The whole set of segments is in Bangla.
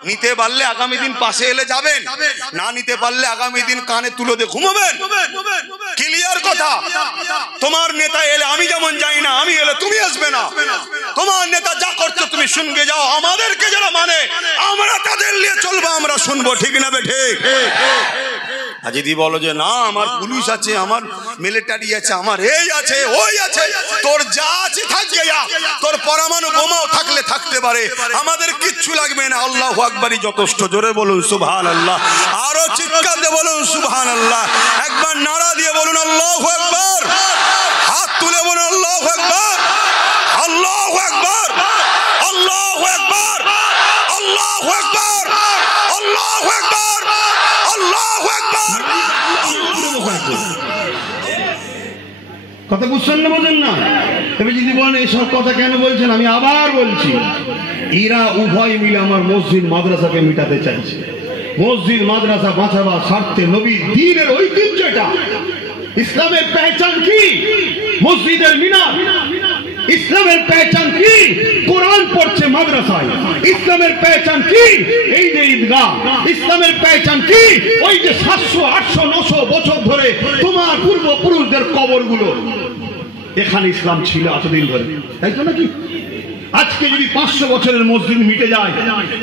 নিতে পারলে আগামী দিন পাশে এলে যাবেন, না নিতে পারলে আগামী দিন কানে তুলে দিয়ে ঘুমাবেন। ক্লিয়ার কথা। তোমার নেতা এলে আমি যেমন যাই না, আমি এলে তুমি আসবে না। তোমার নেতা যা করছো তুমি শুনকে যাও, আমাদেরকে যারা মানে আমরা তাদের নিয়ে চলবো, আমরা শুনবো, ঠিক না বে ঠিক? আর যদি বলো যে না আমার পুলিশ আছে, আমার মিলিটারি আছে, আমার এই আছে ওই আছে, তোর যা আছে থাকবে, তোর পরমাণু বোমাও থাকলে থাকতে পারে, আমাদের কিচ্ছু লাগবে না। আল্লাহু আকবারই যথেষ্ট। জোরে বলুন সুবহানাল্লাহ, আরো চিৎকার দিয়ে বলুন সুবহানাল্লাহ, একবার নারা দিয়ে বলুন আল্লাহু আকবার, হাত তুলে বলুন আল্লাহু আকবার, আল্লাহু আকবার, আল্লাহু আকবার, আল্লাহু আকবার, আল্লাহু আকবার, আল্লাহু আকবার। কথা বুঝছেন না, বোঝেন না? তবে যদি বলেন এসব কথা কেন বলছেন, আমি আবার বলছি, এরা উভয় মিলে আমার মসজিদ মাদ্রাসাকে মিটাতে চাইছে। মসজিদ মাদ্রাসা বাঁচাবার স্বার্থে নবীর দ্বীনের ঐতিহ্য, এটা ইসলামের পেহচান কি? মসজিদের মিনার। ইসলামের পেহচান কি? কোরআন পড়ছে মাদ্রাসায়। ইসলামের পেহচান কি? এই যে ঈদগাহ। ইসলামের পেহচান কি? ওই যে 700, 800, 900 বছর ধরে তোমার পূর্বপুরুষদের কবরগুলো, এখানে ইসলাম ছিল এতদিন ধরে, তাই তো নাকি? আজকে যদি 500 বছরের মসজিদ মিটে যায়,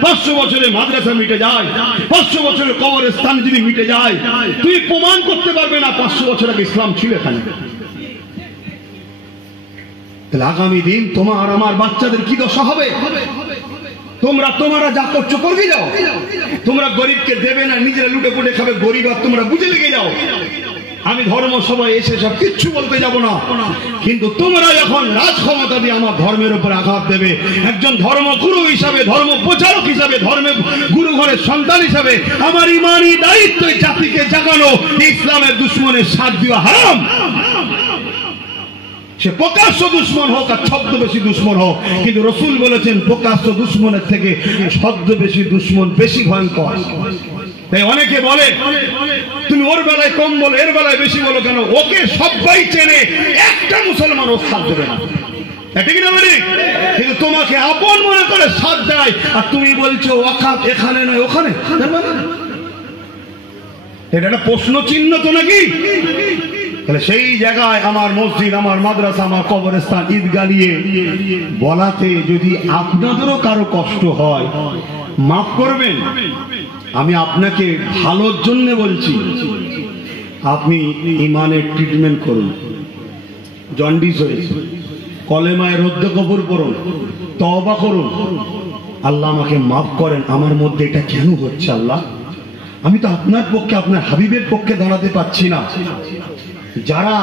500 বছরের মাদ্রাসা মিটে যায়, 500 বছরের কবরস্থান যদি মিটে যায়, তুই প্রমাণ করতে পারবে না 500 বছর আগে ইসলাম ছিল এখানে। তাহলে আগামী দিন তোমার আমার বাচ্চাদের কি দশা হবে? তোমরা যা করছো করবে যাও। তোমরা গরিবকে দেবে না, নিজেরা লুটে পুটে খাবে, গরিব আর তোমরা বুঝে লেগে যাও। আমি ধর্মসভায় এসে সব কিচ্ছু বলতে যাব না, কিন্তু তোমরা যখন রাজ ক্ষমতা দিয়ে আমার ধর্মের উপর আঘাত দেবে, একজন ধর্মগুরু হিসাবে, ধর্ম প্রচারক হিসাবে, ধর্মের গুরু ঘরের সন্তান হিসাবে আমার ইমানি দায়িত্ব জাতিকে জাগানো, ইসলামের দুশ্মনের সাথ দেওয়া হারাম। সে প্রকাশ্য দুশ্মন হোক আর ছদ্মবেশী দুশ্মন হোক, কিন্তু রসুল বলেছেন প্রকাশ্য দুশ্মনের থেকে ছদ্মবেশী দুশ্মন বেশি ভয়ঙ্কর। তাই অনেকে বলে তুমি ওর বেলায় কম বলো, এর বেলায় বেশি বলো কেন? ওকে সবাই চেনে, একটা মুসলমান ওর সাথ দেবে না, ঠিক না? কিন্তু তোমাকে আপন মনে করে সাথ দেয়, আর তুমি বলছো ওখানে এখানে নয় ওখানে। এটা একটা প্রশ্ন চিহ্ন তো নাকি? তাহলে সেই জায়গায় আমার মসজিদ, আমার মাদ্রাসা, আমার কবরস্থান, ঈদগাহ নিয়ে বলাতে যদি আপনাদেরও কারো কষ্ট হয়, মাফ করবেন। আমি আপনাকে ভালোর জন্য বলছি, আপনি ইমানের ট্রিটমেন্ট করুন। জন্ডিস হয়েছে, কলেমায় রদ্দ কবর পড়ুন, তওবা করুন, আল্লাহ আমাকে মাফ করেন, আমার মধ্যে এটা কেন হচ্ছে আল্লাহ? আমি তো আপনার পক্ষে, আপনার হাবিবের পক্ষে দাঁড়াতে পারছি না। যারা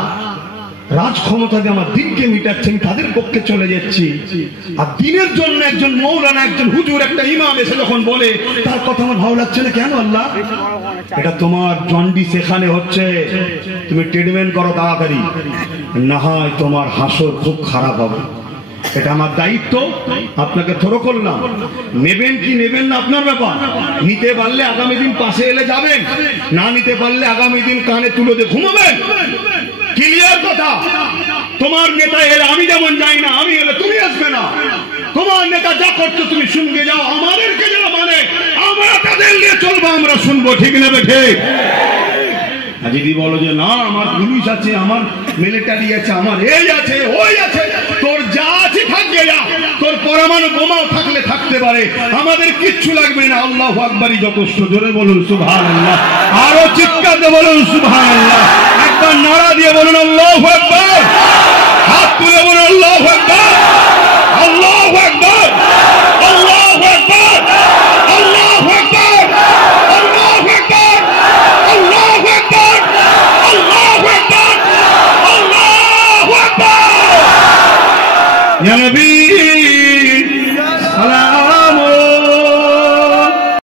রাজ ক্ষমতা দিয়ে আমার দিনকে মিটাচ্ছে, আমি তাদের পক্ষে চলে যাচ্ছি। আর দিনের জন্য একজন মৌলানা, একজন হুজুর, একটা ইমাম এসে যখন বলে, তার কথা আমার ভালো লাগছে না কেন আল্লাহ? এটা তোমার জন্ডিস এখানে হচ্ছে, তুমি ট্রিটমেন্ট করো তাড়াতাড়ি, না হয় তোমার হাসর খুব খারাপ হবে। এটা আমার দায়িত্ব, আপনাকে থরো করলাম। নেবেন কি নেবেন না আপনার ব্যাপার। নিতে পারলে আগামী দিন পাশে এলে যাবেন, না নিতে পারলে আগামী দিন কানে তুলে দিয়ে ঘুমাবেন। ক্লিয়ার কথা। তোমার নেতা এলে আমি যেমন যাই না, আমি এলে তুমি আসবে না। তোমার নেতা যা করছো তুমি শুনকে যাও, আমাদেরকে যারা মানে আমরা তাদের নিয়ে চলবো, আমরা শুনবো, ঠিক না বেঠে? আর যদি বলো যে না আমার পুলিশ আছে, আমার মিলিটারি আছে, আমার এই আছে ওই আছে, তোর যা আছে থাকবে, তোর পরমাণু বোমাও থাকলে থাকতে পারে, আমাদের কিচ্ছু লাগবে না। আল্লাহু আকবারই যথেষ্ট। জোরে বলুন সুবহানাল্লাহ, আরো চিৎকার দিয়ে বলুন সুবহানাল্লাহ, একবার নারা দিয়ে বলুন আল্লাহু আকবার, হাত তুলে বলুন আল্লাহু আকবার, আল্লাহু আকবার, আল্লাহু আকবার, আল্লাহু আকবার, আল্লাহু আকবার, আল্লাহু আকবার, আল্লাহু আকবার, আল্লাহু আকবার। ইয়া নবী